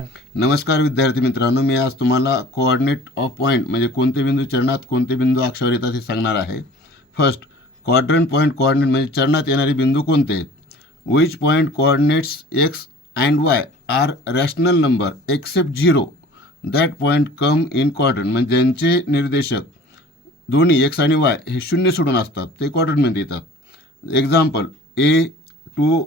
नमस्कार विद्यार्थी मित्रांनो, मी आज तुम्हाला कोऑर्डिनेट ऑफ पॉईंट म्हणजे कोणते बिंदू चरणात कोणते बिंदू अक्षावर येतात हे सांगणार आहे. फर्स्ट, क्वाड्रंट पॉईंट कोऑर्डिनेट म्हणजे चरणात येणारे बिंदू कोणते आहेत. Which point coordinates x and y are rational number except zero that point come in quadrant म्हणजे ज्यांचे निर्देशक दोन्ही एक्स आणि वाय हे शून्य सोडून असतात ते क्वाड्रंटमध्ये येतात. Example A2,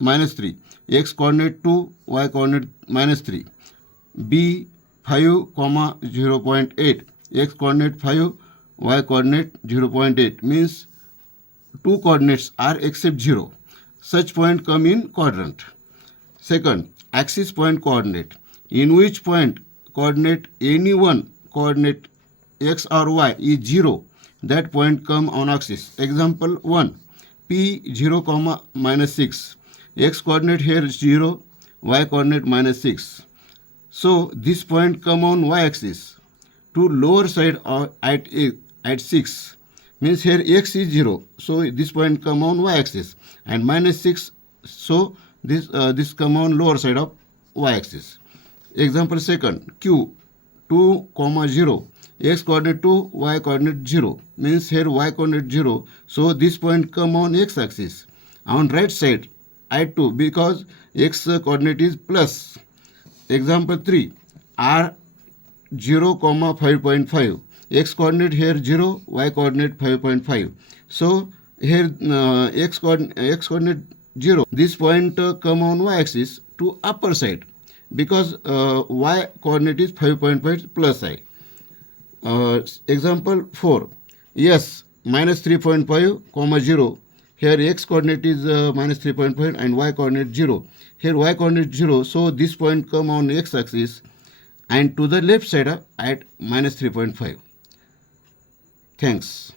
-3, x coordinate 2, y coordinate -3, B5, 0.8, x coordinate 5, y coordinate 0.8 means two coordinates are except 0. Such point come in quadrant. Second, axis point coordinate. In which point coordinate any one coordinate x or y is 0, that point come on axis. Example 1, P0, -6. X coordinate here is 0, y coordinate -6. So this point come on y axis to lower side at 6 means here x is 0, so this point come on y axis, and -6, so this come on lower side of y axis. Example second, Q 2, 0, x coordinate 2, y coordinate 0 means here y coordinate 0, so this point come on x axis on right side at 2 because x coordinate is plus. Example 3, R 0, 5.5, x coordinate here 0, y coordinate 5.5, so here x coordinate 0, this point come on y axis to upper side because y coordinate is 5.5 plus I. Example 4, yes, -3.5, 0, here x coordinate is -3.5 and y coordinate 0. Here y coordinate 0, so this point come on x axis and to the left side at -3.5. Thanks.